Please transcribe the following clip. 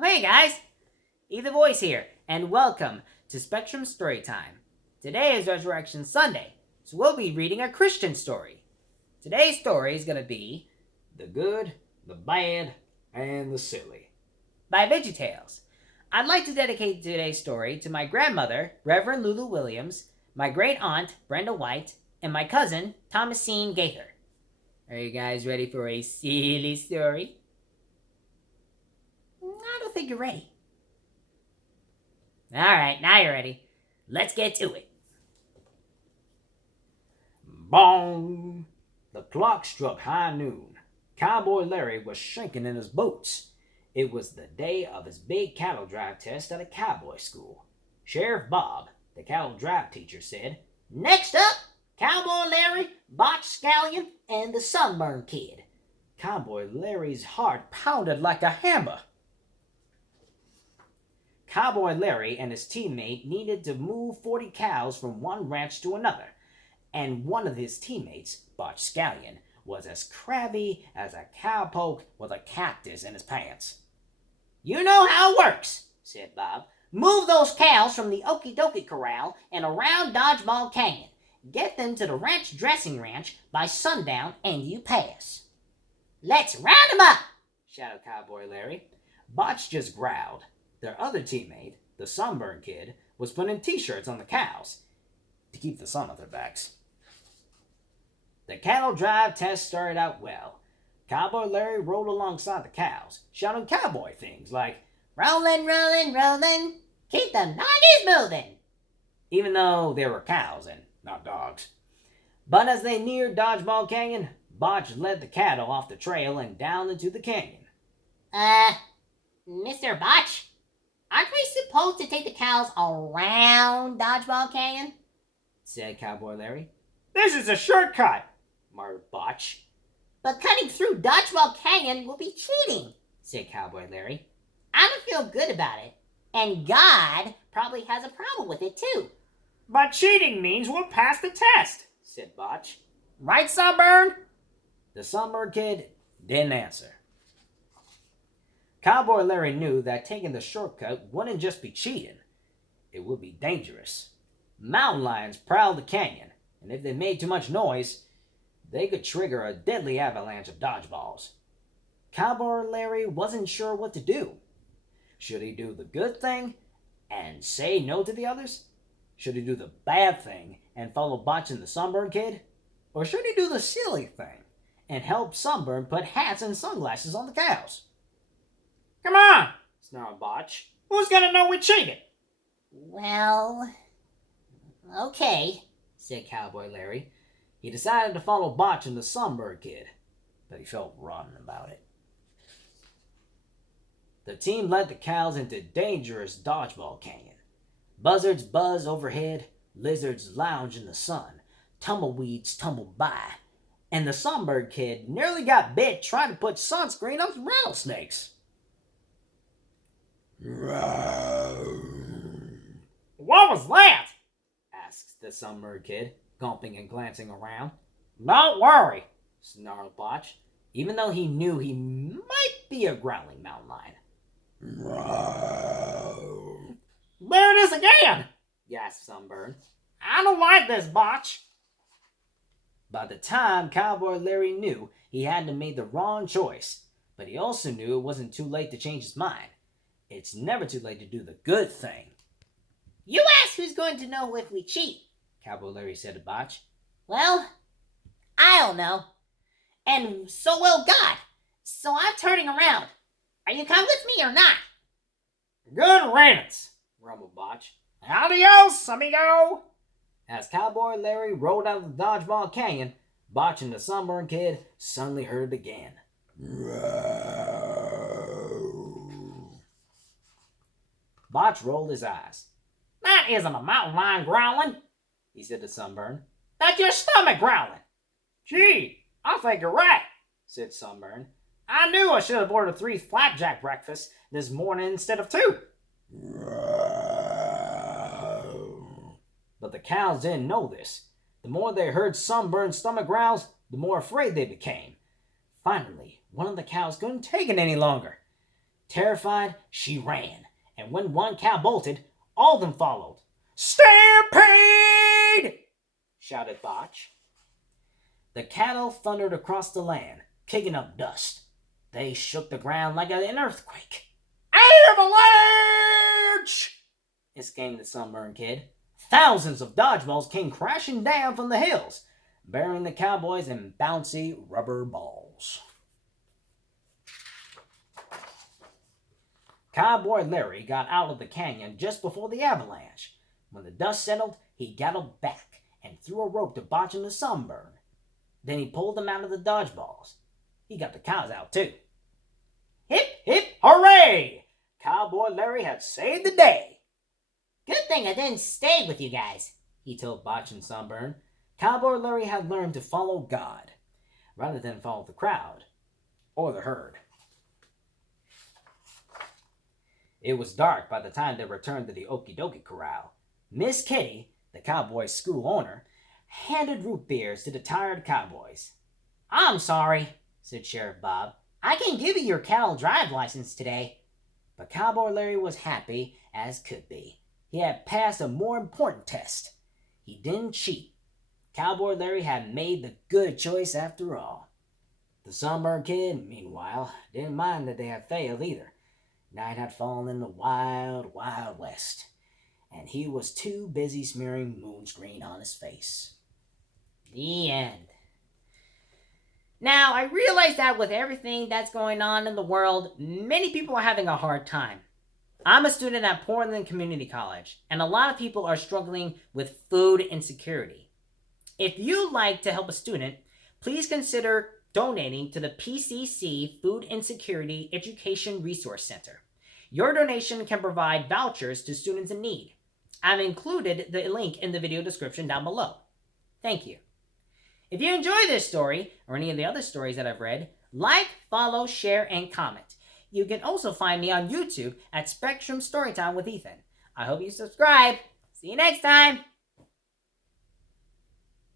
Hey guys, Ether Voice here, and welcome to Spectrum Storytime. Today is Resurrection Sunday, so we'll be reading a Christian story. Today's story is going to be The Good, the Bad, and the Silly by VeggieTales. I'd like to dedicate today's story to my grandmother, Reverend Lulu Williams, my great aunt, Brenda White, and my cousin, Thomasine Gaither. Are you guys ready for a silly story? I don't think you're ready. Alright, now you're ready. Let's get to it. Bong! The clock struck high noon. Cowboy Larry was shaking in his boots. It was the day of his big cattle drive test at a cowboy school. Sheriff Bob, the cattle drive teacher, said, Next up, Cowboy Larry, Botch Scallion, and the Sunburn Kid. Cowboy Larry's heart pounded like a hammer. Cowboy Larry and his teammate needed to move 40 cows from one ranch to another, and one of his teammates, Botch Scallion, was as crabby as a cowpoke with a cactus in his pants. You know how it works, said Bob. Move those cows from the Okie Dokie Corral and around Dodgeball Canyon. Get them to the ranch dressing ranch by sundown and you pass. Let's round them up, shouted Cowboy Larry. Botch just growled. Their other teammate, the Sunburn Kid, was putting t-shirts on the cows to keep the sun off their backs. The cattle drive test started out well. Cowboy Larry rode alongside the cows, shouting cowboy things like, Rollin', rollin', rollin', keep the nuggies moving, even though they were cows and not dogs. But as they neared Dodgeball Canyon, Botch led the cattle off the trail and down into the canyon. Mr. Botch, aren't we supposed to take the cows around Dodgeball Canyon? Said Cowboy Larry. This is a shortcut, muttered Botch. But cutting through Dodgeball Canyon will be cheating, said Cowboy Larry. I don't feel good about it, and God probably has a problem with it too. But cheating means we'll pass the test, said Botch. Right, Sunburn? The Sunburn Kid didn't answer. Cowboy Larry knew that taking the shortcut wouldn't just be cheating. It would be dangerous. Mountain lions prowled the canyon, and if they made too much noise, they could trigger a deadly avalanche of dodgeballs. Cowboy Larry wasn't sure what to do. Should he do the good thing and say no to the others? Should he do the bad thing and follow Botch and the Sunburn Kid? Or should he do the silly thing and help Sunburn put hats and sunglasses on the cows? Come on, snarled Botch. Who's gonna know we cheated? Well, okay, said Cowboy Larry. He decided to follow Botch and the Sunburn Kid, but he felt rotten about it. The team led the cows into dangerous Dodgeball Canyon. Buzzards buzz overhead, lizards lounge in the sun, tumbleweeds tumble by, and the Sunburn Kid nearly got bit trying to put sunscreen on rattlesnakes. What was that? Asked the Sunburn Kid, gulping and glancing around. Don't worry, snarled Botch, even though he knew he might be a growling mountain lion. There it is again, gasped Sunburn. I don't like this, Botch. By the time Cowboy Larry knew he hadn't made the wrong choice, but he also knew it wasn't too late to change his mind. It's never too late to do the good thing. You asked who's going to know if we cheat, Cowboy Larry said to Botch. Well, I don't know. And so will God. So I'm turning around. Are you coming with me or not? Good riddance, rumbled Botch. Adios, amigo! As Cowboy Larry rode out of the Dodgeball Canyon, Botch and the Sunburn Kid suddenly heard it again. Botch rolled his eyes. That isn't a mountain lion growling, he said to Sunburn. That's your stomach growling. Gee, I think you're right, said Sunburn. I knew I should have ordered 3 flapjack breakfasts this morning instead of 2. But the cows didn't know this. The more they heard Sunburn's stomach growls, the more afraid they became. Finally, one of the cows couldn't take it any longer. Terrified, she ran, and when one cow bolted, all of them followed. "Stampede!" shouted Botch. The cattle thundered across the land, kicking up dust. They shook the ground like an earthquake. "Avalanche!" exclaimed the Sunburned Kid. Thousands of dodgeballs came crashing down from the hills, burying the cowboys in bouncy rubber balls. Cowboy Larry got out of the canyon just before the avalanche. When the dust settled, he galloped back and threw a rope to Botch and the Sunburn. Then he pulled them out of the dodgeballs. He got the cows out too. Hip, hip, hooray! Cowboy Larry had saved the day. "Good thing I didn't stay with you guys," he told Botch and Sunburn. Cowboy Larry had learned to follow God, rather than follow the crowd or the herd. It was dark by the time they returned to the Okie Dokie Corral. Miss Kitty, the cowboy's school owner, handed root beers to the tired cowboys. "I'm sorry," said Sheriff Bob. "I can give you your cattle drive license today." But Cowboy Larry was happy as could be. He had passed a more important test. He didn't cheat. Cowboy Larry had made the good choice after all. The Sunburned Kid, meanwhile, didn't mind that they had failed either. Night had fallen in the wild, wild west, and he was too busy smearing moonscreen on his face. The end. Now, I realize that with everything that's going on in the world, many people are having a hard time. I'm a student at Portland Community College, and a lot of people are struggling with food insecurity. If you'd like to help a student, please consider donating to the PCC Food Insecurity Education Resource Center. Your donation can provide vouchers to students in need. I've included the link in the video description down below. Thank you. If you enjoy this story, or any of the other stories that I've read, like, follow, share, and comment. You can also find me on YouTube at Spectrum Storytime with Ethan. I hope you subscribe. See you next time!